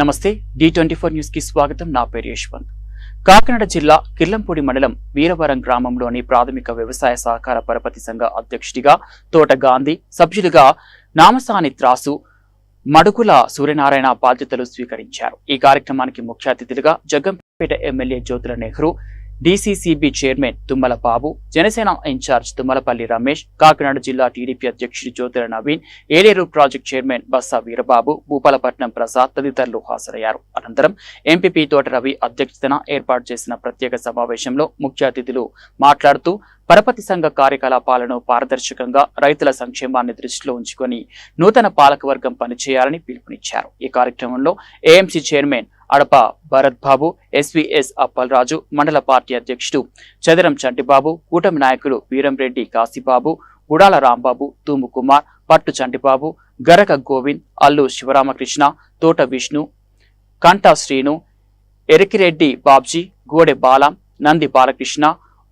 నమస్తే D twenty four న్యూస్కి స్వాగతం. నా పేరు యశ్వంత్. కాకినాడ జిల్లా కిర్లంపూడి మండలం వీరవరం గ్రామంలోని ప్రాథమిక వ్యవసాయ సహకార పరపతి సంఘ అధ్యక్షుడిగా తోట గాంధీ సభ్యులుగా నామసాని త్రాసు మడుగుల సూర్యనారాయణ బాధ్యతలు స్వీకరించారు. ఈ కార్యక్రమానికి ముఖ్య అతిథులుగా Jaggampeta MLA Jyothula Nehru DCCB chairman Tummala Babu Janasena in charge Tummalapalli Ramesh Kakinada జిల్లా టీడీపీ అధ్యక్షుడు జ్యోతిర నవీన్ ఏలేరు ప్రాజెక్ట్ చైర్మన్ బస్సా వీరబాబు భూపాలపట్నం ప్రసాద్ తదితరులు హాజరయ్యారు. అనంతరం ఎంపీపీ తోట రవి అధ్యక్షతన ఏర్పాటు చేసిన ప్రత్యేక సమావేశంలో ముఖ్య అతిథులు మాట్లాడుతూ పరపతి సంఘ కార్యకలాపాలను పారదర్శకంగా రైతుల సంక్షేమాన్ని దృష్టిలో ఉంచుకొని నూతన పాలకవర్గం పనిచేయాలని పిలుపునిచ్చారు. ఈ కార్యక్రమంలో AMC chairman Adapa Bharat Babu SVS Appalaraju మండల పార్టీ అధ్యక్షుడు చదరం చంటిబాబు కూటమి నాయకులు వీరంరెడ్డి కాశీబాబు గుడాల రాంబాబు తూము కుమార్ పట్టు చంటిబాబు గరక గోవింద్ అల్లు శివరామకృష్ణ తోట విష్ణు కంటా శ్రీను ఎరికిరెడ్డి బాబ్జీ గోడె బాలం నంది బాలకృష్ణ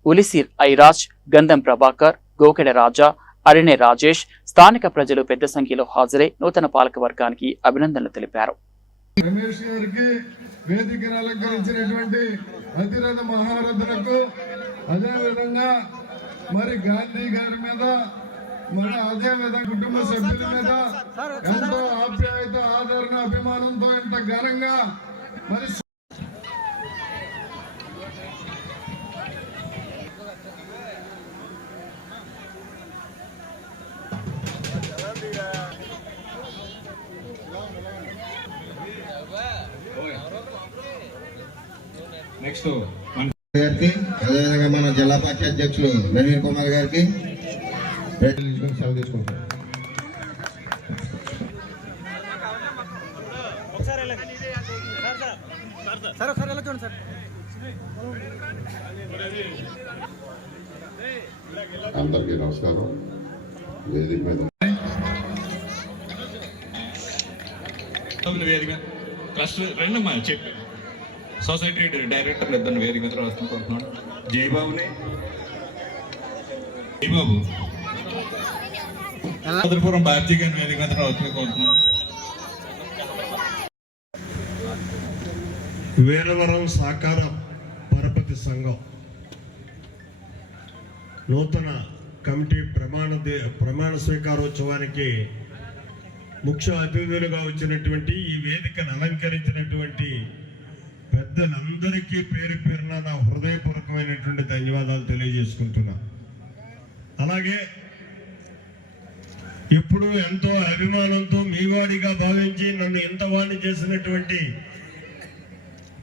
ఉలిసి ఐరాజ్ గంధం ప్రభాకర్ గోకెడ రాజా అరిణె రాజేష్ స్థానిక ప్రజలు పెద్ద సంఖ్యలో హాజరై నూతన పాలకవర్గానికి అభినందనలు తెలిపారు. రమేష్ గారికి వేదికను అలంకరించినటువంటి అతిరథ మహారథులకు అదే విధంగా మరి గాంధీ గారి మీద మరి అదేవిధంగా కుటుంబ సభ్యుల మీద ఎంతో ఆప్యాయత ఆదరణ అభిమానంతో ఇంత ఘనంగా మరి నెక్స్ట్ మన గారికి అదేవిధంగా మన జిల్లా పార్టీ అధ్యక్షులు నవీన్ కుమార్ గారికి. తీసుకుని సెలవు తీసుకుంటాం సార్ ఒకసారి ఎలా చూడండి సార్ అందరికీ నమస్కారం. వేదిక మీద వేదిక ట్రస్ట్ రెండమ్మా చెప్పి. సొసైటీ డైరెక్టర్ ఇద్దరు వేదిక మీద రాసుకుంటున్నాడు జయబాబుని. జయబాబు. చంద్రపురం బాబ్జీ గారిని వేదిక మీద వీరవరం సాకార పరపతి సంఘం నూతన కమిటీ ప్రమాణ ది- ప్రమాణ స్వీకారోత్సవానికి ముఖ్య అతిథులుగా వచ్చినటువంటి ఈ వేదికను అలంకరించినటువంటి పెద్దలందరికీ పేరు పేరున నా హృదయపూర్వకమైనటువంటి ధన్యవాదాలు తెలియజేసుకుంటున్నా. అలాగే ఇప్పుడు ఎంతో అభిమానంతో మీవాడిగా భావించి నన్ను ఎంత వాణి చేసినటువంటి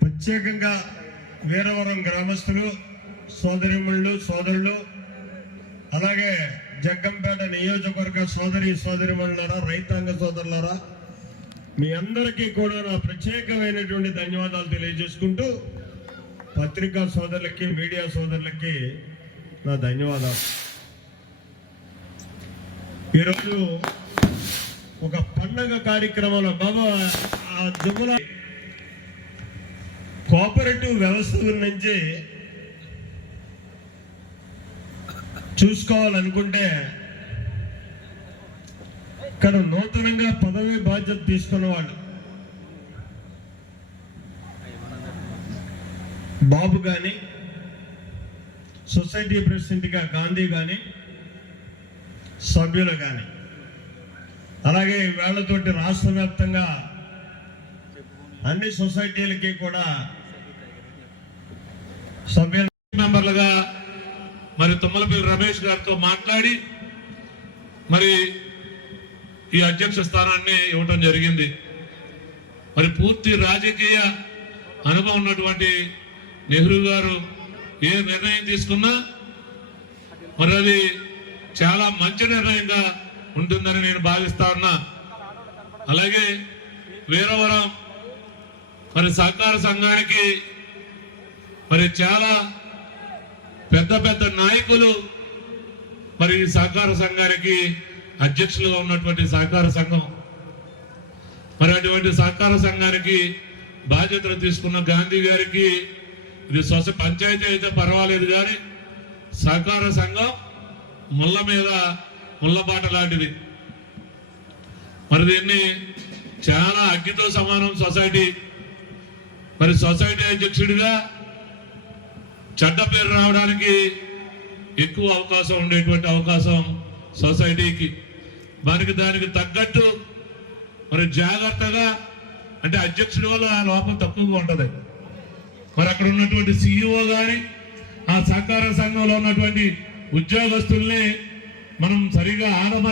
ప్రత్యేకంగా వీరవరం గ్రామస్తులు సోదరిముళ్ళు సోదరులు అలాగే జగ్గంపేట నియోజకవర్గ సోదరి సోదరిమణులరా రైతాంగ సోదరులరా మీ అందరికీ కూడా నా ప్రత్యేకమైనటువంటి ధన్యవాదాలు తెలియజేసుకుంటూ పత్రికా సోదరులకి మీడియా సోదరులకి నా ధన్యవాదాలు. ఈరోజు ఒక పండగ కార్యక్రమంలో బాబా ఆ దుమ్ముల కోఆపరేటివ్ వ్యవస్థ నుంచి చూసుకోవాలనుకుంటే ఇక్కడ నూతనంగా పదవి బాధ్యత తీసుకున్న వాళ్ళు. బాబు కానీ సొసైటీ ప్రెసిడెంట్గా గాంధీ కానీ సభ్యులు కానీ అలాగే వేళ్ళతోటి రాష్ట్ర వ్యాప్తంగా అన్ని సొసైటీలకి కూడా సభ్యుల మెంబర్లుగా మరి తుమ్మలపల్లి రమేష్ గారితో మాట్లాడి మరి ఈ అధ్యక్ష స్థానాన్ని ఇవ్వటం జరిగింది. మరి పూర్తి రాజకీయ అనుభవం ఉన్నటువంటి నెహ్రూ గారు ఏ నిర్ణయం తీసుకున్నా మరి అది చాలా మంచి నిర్ణయంగా ఉంటుందని నేను భావిస్తా ఉన్నా. అలాగే వీరవరం మరి సహకార సంఘానికి మరి చాలా పెద్ద పెద్ద నాయకులు మరి ఈ సహకార సంఘానికి అధ్యక్షులుగా ఉన్నటువంటి సహకార సంఘం. మరి అటువంటి సహకార సంఘానికి బాధ్యతలు తీసుకున్న గాంధీ గారికి ఇది స్వస పంచాయతీ అయితే పర్వాలేదు కానీ సహకార సంఘం ముళ్ళ మీద ముళ్ళబాట లాంటిది. మరి దీన్ని చాలా అగ్గితో సమానం సొసైటీ. మరి సొసైటీ అధ్యక్షుడిగా చెడ్డ పేరు రావడానికి ఎక్కువ అవకాశం ఉండేటువంటి అవకాశం సొసైటీకి. మనకి దానికి తగ్గట్టు మరి జాగ్రత్తగా అంటే అధ్యక్షుడి వల్ల ఆ లోపం తక్కువగా ఉంటుంది. మరి అక్కడ ఉన్నటువంటి సిఇఓ కానీ ఆ సహకార సంఘంలో ఉన్నటువంటి ఉద్యోగస్తుల్ని మనం సరిగా ఆదమ